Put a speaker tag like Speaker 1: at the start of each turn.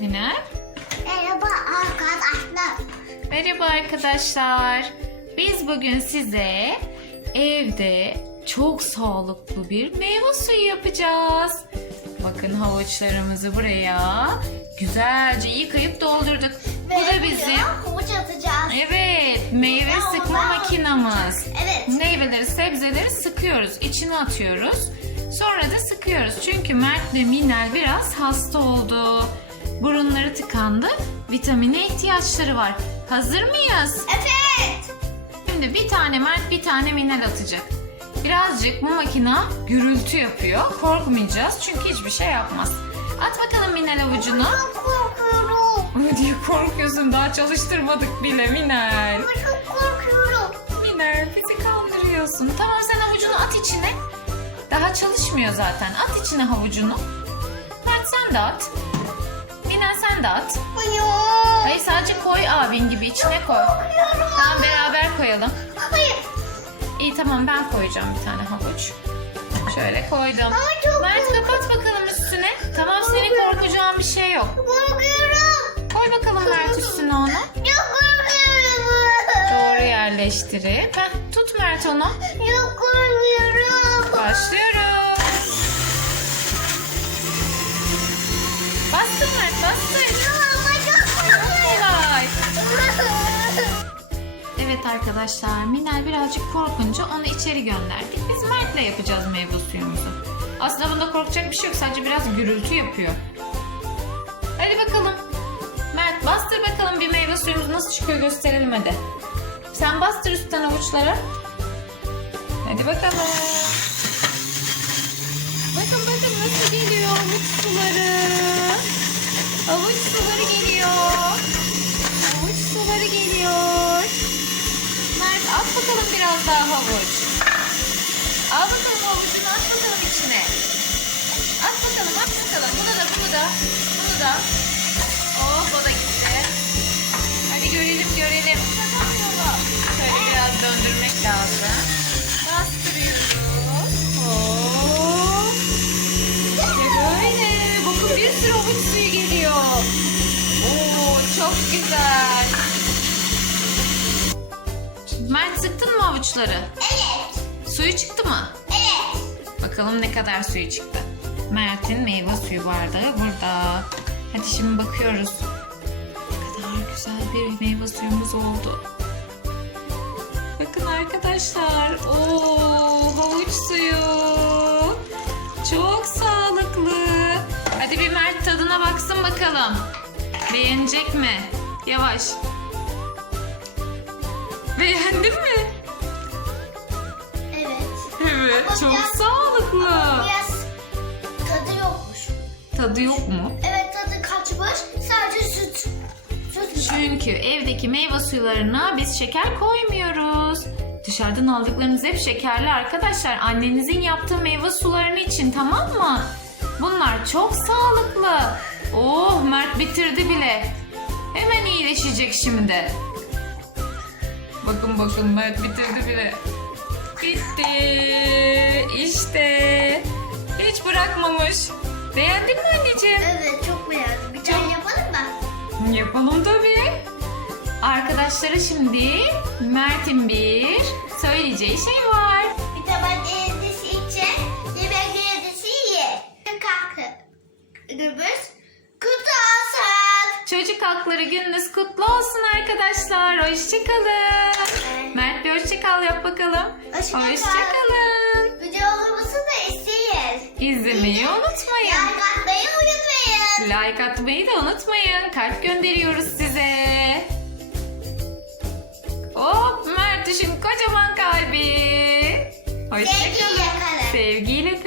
Speaker 1: Minel.
Speaker 2: Merhaba arkadaşlar.
Speaker 1: Merhaba arkadaşlar. Biz bugün size evde çok sağlıklı bir meyve suyu yapacağız. Bakın havuçlarımızı buraya güzelce yıkayıp doldurduk. Bu da bizim
Speaker 2: Havuç atacağız.
Speaker 1: evet meyve
Speaker 2: Ya
Speaker 1: sıkma makinamız.
Speaker 2: Evet.
Speaker 1: Meyveleri, sebzeleri sıkıyoruz. içine atıyoruz. Sonra da sıkıyoruz. Çünkü Mert ve Minel biraz hasta oldu. Burunları tıkandı. Vitamine ihtiyaçları var. Hazır mıyız?
Speaker 2: Evet.
Speaker 1: Şimdi bir tane Mert, bir tane Minel atacak. Birazcık bu makina gürültü yapıyor. Korkmayacağız çünkü hiçbir şey yapmaz. At bakalım Minel avucunu.
Speaker 2: Çok korkuyorum.
Speaker 1: Diye korkuyorsun. Daha çalıştırmadık bile Minel.
Speaker 2: Ama çok korkuyorum.
Speaker 1: Miner bizi kandırıyorsun. Tamam sen havucunu at içine. Daha çalışmıyor zaten. At içine havucunu. Mert sen de at. Sen de at.
Speaker 2: Hayır.
Speaker 1: Hayır sadece koy abin gibi içine koy. Tamam beraber koyalım.
Speaker 2: Hayır.
Speaker 1: İyi tamam ben koyacağım bir tane havuç. Şöyle koydum.
Speaker 2: Ama çok
Speaker 1: Mert
Speaker 2: korkuyorum.
Speaker 1: kapat bakalım üstüne. Tamam senin korkacağın bir şey yok.
Speaker 2: Korkuyorum.
Speaker 1: Koy bakalım Mert üstüne onu.
Speaker 2: Çok korkuyorum.
Speaker 1: Doğru yerleştirip. Heh, tut Mert onu.
Speaker 2: Çok korkuyorum.
Speaker 1: Başlıyorum. Bastır Mert bastır. Arkadaşlar Minel birazcık korkunca onu içeri gönderdik. Biz Mert'le yapacağız meyve suyumuzu. Aslında bunda korkacak bir şey yok. Sadece biraz gürültü yapıyor. Hadi bakalım. Mert bastır bakalım bir meyve suyumuz nasıl çıkıyor gösterelim hadi. Sen bastır üstten avuçlara. Hadi bakalım. Bakın bakın nasıl geliyor avuç suları. Avuç suları geliyor. Avuç suları geliyor. Mert at bakalım biraz daha havuç. Al bakalım havucunu at bakalım içine. At bakalım at bakalım. Bunu da bunu da. Bunu da. Oh o da gitti. Hadi görelim görelim. Şöyle biraz döndürmek lazım. Bastırıyoruz. Hop. İşte böyle. Bakın bir sürü havuç suyu geliyor. Oo çok güzel. Sıktın mı havuçları?
Speaker 2: Evet.
Speaker 1: Suyu çıktı mı?
Speaker 2: Evet.
Speaker 1: Bakalım ne kadar suyu çıktı. Mert'in meyve suyu bardağı burada. Hadi şimdi bakıyoruz. Ne kadar güzel bir meyve suyumuz oldu. Bakın arkadaşlar. Oo, havuç suyu. Çok sağlıklı. Hadi bir Mert tadına baksın bakalım. Beğenecek mi? Yavaş. Beğendin mi?
Speaker 2: Evet.
Speaker 1: Evet,
Speaker 2: Ama
Speaker 1: çok
Speaker 2: biraz-
Speaker 1: sağlıklı.
Speaker 2: Biraz tadı yokmuş.
Speaker 1: Tadı yok mu?
Speaker 2: Evet tadı kaçmış. Sadece süt. Süt.
Speaker 1: Çünkü evdeki meyve suylarına biz şeker koymuyoruz. Dışarıdan aldıklarınız hep şekerli arkadaşlar. Annenizin yaptığı meyve sularını için tamam mı? Bunlar çok sağlıklı. Oh Mert bitirdi bile. Hemen iyileşecek şimdi. Bakın bakın Mert bitirdi bile. Bitti. İşte. Hiç bırakmamış. Beğendin mi anneciğim?
Speaker 2: Evet çok beğendim. Bir tane yapalım mı?
Speaker 1: Yapalım tabii. Arkadaşlara şimdi Mert'in bir söyleyeceği şey var.
Speaker 2: Vitamin ezisi için
Speaker 1: hakları gününüz kutlu olsun arkadaşlar. Hoşçakalın.
Speaker 2: Evet.
Speaker 1: Mert bir hoşçakal yap bakalım.
Speaker 2: Hoşça kal.
Speaker 1: Hoşçakalın.
Speaker 2: Videolarımızı da izleyin.
Speaker 1: İzlemeyi unutmayın.
Speaker 2: Like atmayı unutmayın.
Speaker 1: Like atmayı da unutmayın. Kalp gönderiyoruz size. Hop Mert düşün kocaman kalbi. Hoşçakalın.
Speaker 2: Sevgiyle kalın.
Speaker 1: Sevgiyle